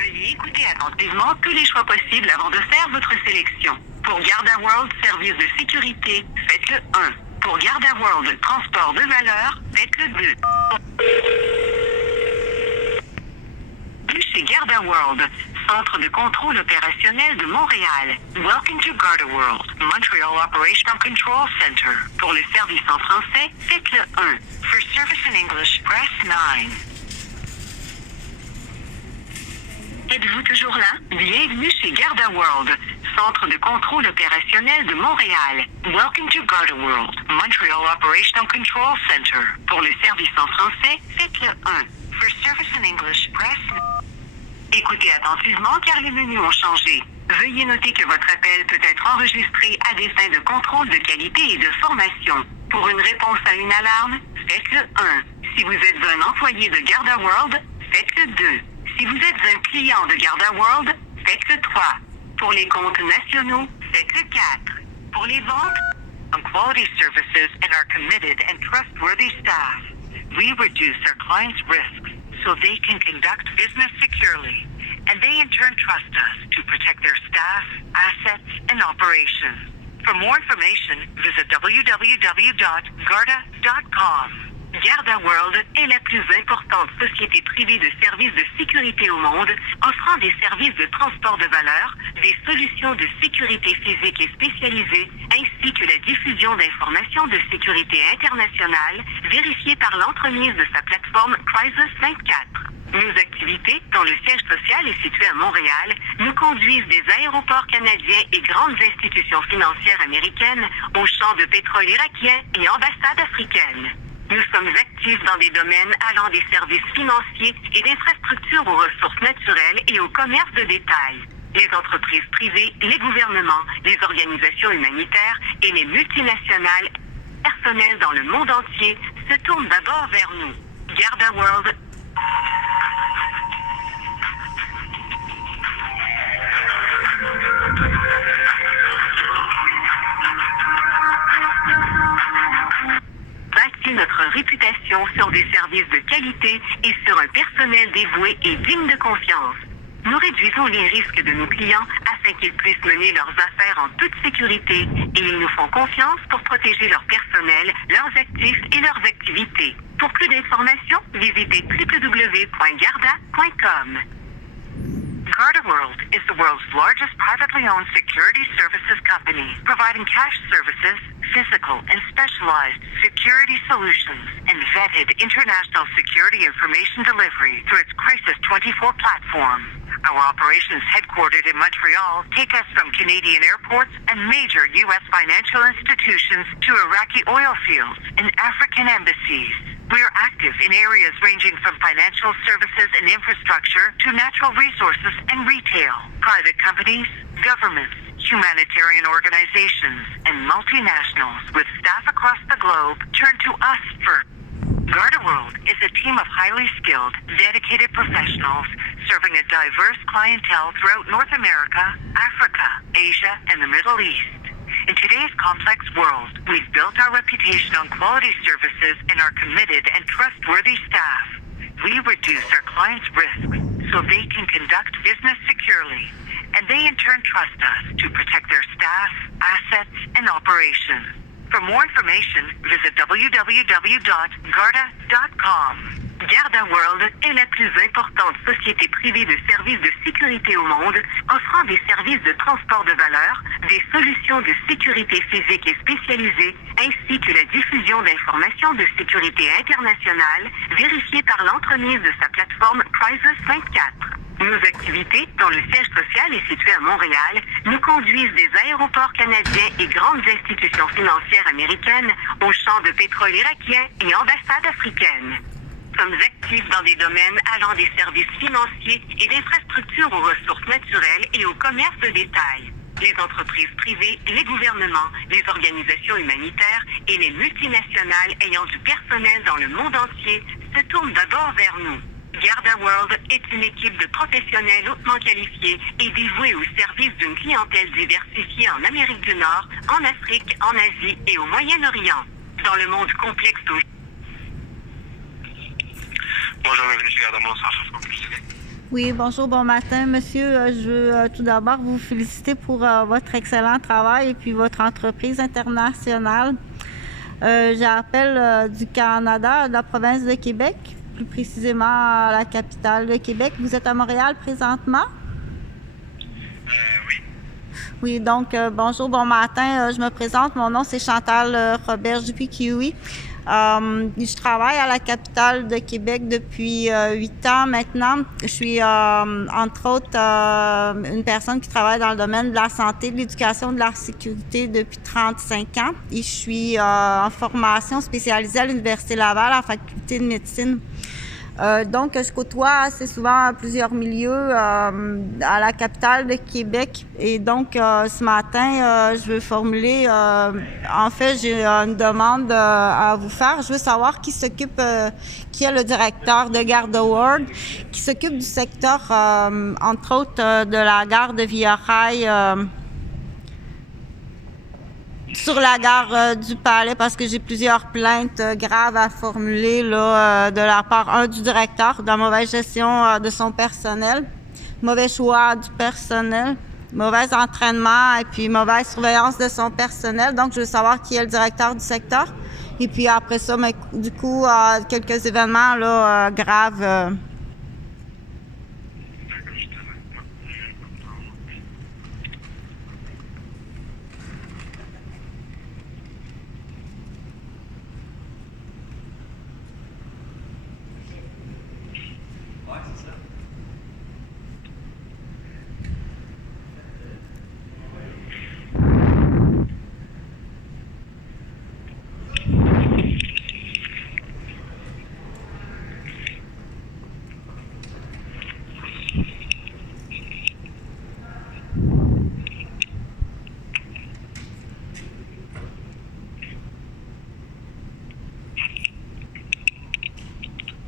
Veuillez écouter attentivement tous les choix possibles avant de faire votre sélection. Pour Garda World Service de sécurité, faites le 1. Pour Garda World Transport de valeur, faites le 2. Chez Garda World, Centre de contrôle opérationnel de Montréal. Welcome to Garda World, Montreal Operational Control Center. Pour le service en français, faites le 1. For service in English, press 9. Êtes-vous toujours là? Bienvenue chez Garda World, Centre de contrôle opérationnel de Montréal. Welcome to Garda World, Montreal Operational Control Center. Pour le service en français, faites le 1. For service in English, press 9. Écoutez attentivement car les menus ont changé. Veuillez noter que votre appel peut être enregistré à des fins de contrôle de qualité et de formation. Pour une réponse à une alarme, faites le 1. Si vous êtes un employé de Garda World, faites le 2. Si vous êtes un client de Garda World, faites le 3. Pour les comptes nationaux, faites le 4. Pour les ventes, on quality services and our committed and trustworthy staff. We reduce our clients' risks so they can conduct business securely, and they in turn trust us to protect their staff, assets, and operations. For more information, visit www.garda.com. Garda World est la plus importante société privée de services de sécurité au monde, offrant des services de transport de valeur, des solutions de sécurité physique et spécialisées, ainsi que la diffusion d'informations de sécurité internationale vérifiées par l'entremise de sa plateforme Crisis 24. Nos activités, dont le siège social est situé à Montréal, nous conduisent des aéroports canadiens et grandes institutions financières américaines aux champs de pétrole irakiens et ambassades africaines. Nous sommes actifs dans des domaines allant des services financiers et d'infrastructures aux ressources naturelles et au commerce de détail. Les entreprises privées, les gouvernements, les organisations humanitaires et les multinationales personnelles dans le monde entier se tournent d'abord vers nous. Garda World. Bâtit notre réputation sur des services de qualité et sur un personnel dévoué et digne de confiance. Nous réduisons les risques de nos clients afin qu'ils puissent mener leurs affaires en toute sécurité et ils nous font confiance pour protéger leur personnel, leurs actifs et leurs activités. Pour plus d'informations, visitez www.garda.com. Garda World is the world's largest privately owned security services company, providing cash services, physical and specialized security solutions, and vetted international security information delivery through its Crisis 24 platform. Our operations headquartered in Montreal take us from Canadian airports and major U.S. financial institutions to Iraqi oil fields and African embassies. We are active in areas ranging from financial services and infrastructure to natural resources and retail. Private companies, governments, humanitarian organizations, and multinationals with staff across the globe turn to us for Garda World is a team of highly skilled, dedicated professionals serving a diverse clientele throughout North America, Africa, Asia, and the Middle East. In today's complex world, we've built our reputation on quality services and our committed and trustworthy staff. We reduce our clients' risks so they can conduct business securely, and they in turn trust us to protect their staff, assets, and operations. For more information, visit www.garda.com. Garda World est la plus importante société privée de services de sécurité au monde, offrant des services de transport de valeur, des solutions de sécurité physique et spécialisées, ainsi que la diffusion d'informations de sécurité internationale vérifiées par l'entremise de sa plateforme Crisis 24. Nos activités, dont le siège social est situé à Montréal, nous conduisent des aéroports canadiens et grandes institutions financières américaines aux champs de pétrole irakiens et ambassades africaines. Nous sommes actifs dans des domaines allant des services financiers et d'infrastructures aux ressources naturelles et au commerce de détail. Les entreprises privées, les gouvernements, les organisations humanitaires et les multinationales ayant du personnel dans le monde entier se tournent d'abord vers nous. Garda World est une équipe de professionnels hautement qualifiés et dévoués au service d'une clientèle diversifiée en Amérique du Nord, en Afrique, en Asie et au Moyen-Orient. Dans le monde complexe Bonjour, bienvenue chez Garda World, sans chance, Oui, bonjour, bon matin, monsieur. Je veux tout d'abord vous féliciter pour votre excellent travail et puis votre entreprise internationale. J'appelle du Canada, de la province de Québec, plus précisément à la capitale de Québec. Vous êtes à Montréal présentement? Oui. Oui, donc bonjour, bon matin. Je me présente. Mon nom, c'est Chantal Robert Dupuis-Kiwi. Je travaille à la capitale de Québec depuis 8 ans maintenant. Je suis, entre autres, une personne qui travaille dans le domaine de la santé, de l'éducation, de la sécurité depuis 35 ans. Et je suis en formation spécialisée à l'Université Laval, à la faculté de médecine. Donc, je côtoie assez souvent plusieurs milieux à la capitale de Québec. Et donc, ce matin, je veux formuler, en fait, j'ai une demande à vous faire. Je veux savoir qui est le directeur de Garde World, qui s'occupe du secteur, entre autres, de la gare de Via-Rail, sur la gare du Palais, parce que j'ai plusieurs plaintes graves à formuler là, de la part du directeur, de la mauvaise gestion de son personnel, mauvais choix du personnel, mauvais entraînement et puis mauvaise surveillance de son personnel. Donc, je veux savoir qui est le directeur du secteur. Et puis après ça, mais, du coup, quelques événements là, graves.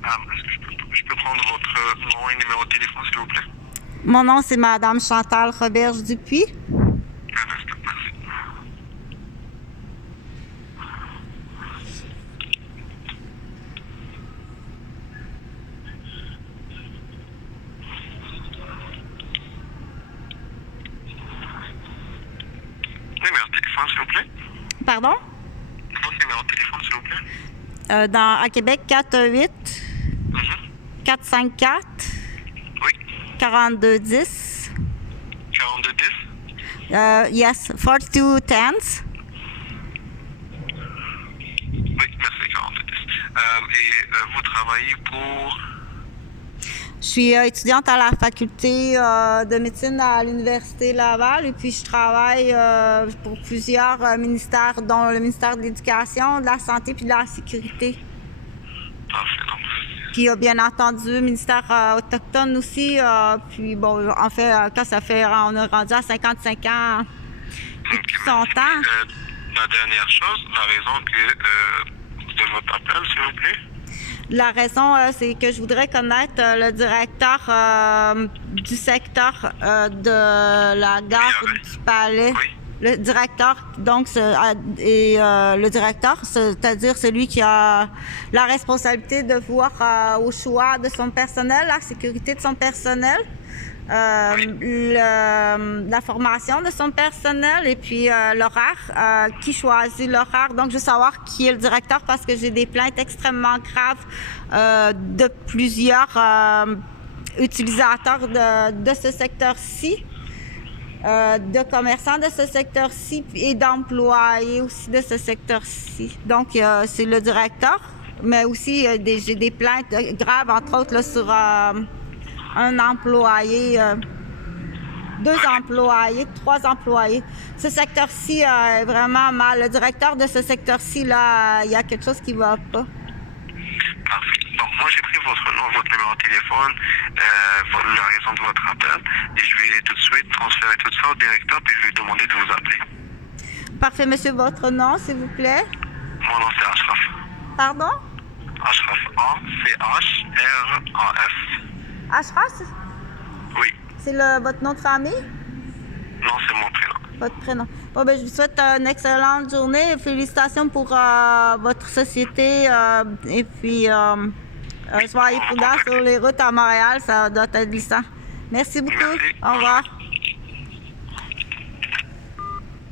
Est-ce que je peux prendre votre nom et numéro de téléphone, s'il vous plaît? Mon nom, c'est Madame Chantal Roberge Dupuis. Un instant, merci. Numéro de téléphone, s'il vous plaît? Pardon? Votre numéro de téléphone, s'il vous plaît? À Québec, 418 454 Oui. 4210. 4210? Yes, 4210. Oui, merci, 4210. Et vous travaillez pour... Je suis étudiante à la faculté de médecine à l'Université Laval et puis je travaille pour plusieurs ministères, dont le ministère de l'Éducation, de la Santé puis de la Sécurité. Parfait, donc. Puis bien entendu, le ministère autochtone aussi. Puis bon, en fait, quand ça fait, on est rendu à 55 ans depuis son temps. La dernière chose, la raison de votre appel, s'il vous plaît? La raison, c'est que je voudrais connaître le directeur du secteur de la gare du Palais. Oui. Le directeur, donc, le directeur, c'est-à-dire celui qui a la responsabilité de voir au choix de son personnel, la sécurité de son personnel, la formation de son personnel et puis l'horaire, qui choisit l'horaire. Donc, je veux savoir qui est le directeur parce que j'ai des plaintes extrêmement graves de plusieurs utilisateurs de ce secteur-ci. De commerçants de ce secteur-ci et d'employés aussi de ce secteur-ci. Donc, c'est le directeur, mais aussi j'ai des plaintes graves, entre autres, là, sur un employé, 2 employés, 3 employés. Ce secteur-ci est vraiment mal. Le directeur de ce secteur-ci, là, il y a quelque chose qui ne va pas. Parfait. Donc, moi, j'ai pris votre nom, votre numéro de téléphone, la raison de votre appel, et je vais tout de suite transférer tout ça au directeur, puis je vais lui demander de vous appeler. Parfait, monsieur. Votre nom, s'il vous plaît? Mon nom, c'est Ashraf. Pardon? Ashraf, A-C-H-R-A-F. Ashraf? Oui. C'est votre nom de famille? Non, c'est mon prénom. Votre prénom. Bon, ben, je vous souhaite une excellente journée. Félicitations pour votre société et puis soyez prudents sur les routes à Montréal, ça doit être glissant. Merci beaucoup. Merci. Au revoir.